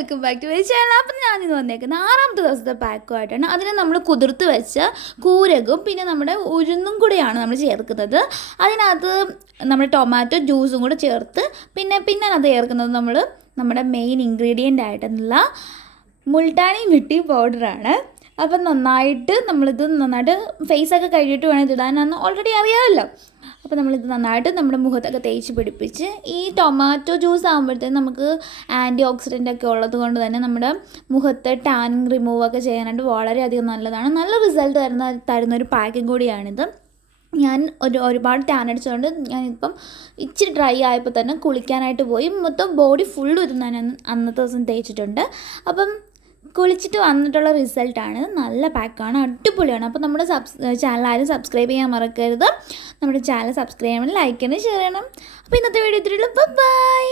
Welcome back to my channel. അപ്പം ഞാനിന്ന് വന്നേക്കുന്നത് 6ാമത്തെ ദിവസത്തെ പാക്കുമായിട്ടാണ്. അതിന് നമ്മൾ കുതിർത്ത് വെച്ച കൂരകും പിന്നെ നമ്മുടെ ഉഴുന്നും കൂടെയാണ് നമ്മൾ ചേർക്കുന്നത്. അതിനകത്ത് നമ്മൾ ടൊമാറ്റോ ജ്യൂസും കൂടെ ചേർത്ത് പിന്നെ അത് ചേർക്കുന്നത് നമ്മുടെ മെയിൻ ഇൻഗ്രീഡിയൻ്റ് ആയിട്ടുള്ള മുൾട്ടാനി മിട്ടി പൗഡറാണ്. അപ്പം നന്നായിട്ട് ഫേസൊക്കെ കഴുകിയിട്ട് വേണം ഇതിടാനെന്ന് ഓൾറെഡി അറിയാമല്ലോ. അപ്പോൾ നമ്മളിത് നന്നായിട്ട് നമ്മുടെ മുഖത്തൊക്കെ തേച്ച് പിടിപ്പിച്ച്, ഈ ടൊമാറ്റോ ജ്യൂസ് ആകുമ്പോഴത്തേക്കും നമുക്ക് ആൻറ്റി ഓക്സിഡൻ്റ് ഒക്കെ ഉള്ളത് കൊണ്ട് തന്നെ നമ്മുടെ മുഖത്തെ ടാനിങ് റിമൂവൊക്കെ ചെയ്യാനായിട്ട് വളരെയധികം നല്ലതാണ്. നല്ല റിസൾട്ട് തരുന്നൊരു പാക്കിങ് കൂടിയാണിത്. ഞാൻ ഒരുപാട് ടാൻ അടിച്ചതുകൊണ്ട് ഞാനിപ്പം ഇച്ചിരി ഡ്രൈ ആയപ്പോൾ തന്നെ കുളിക്കാനായിട്ട് പോയി. മൊത്തം ബോഡി ഫുള്ളും ഇത് ഞാൻ അന്നത്തെ ദിവസം തേച്ചിട്ടുണ്ട്. അപ്പം കുളിച്ചിട്ട് വന്നിട്ടുള്ള റിസൾട്ടാണ്. നല്ല പാക്കാണ്, അടിപൊളിയാണ്. അപ്പോൾ നമ്മുടെ ചാനൽ ആരും സബ്സ്ക്രൈബ് ചെയ്യാൻ മറക്കരുത്. നമ്മുടെ ചാനൽ സബ്സ്ക്രൈബ് ചെയ്യണം, ലൈക്ക് ചെയ്യണം, ഷെയർ ചെയ്യണം. അപ്പോൾ ഇന്നത്തെ വീഡിയോ ഇത്രയുള്ളൂ. ബൈ.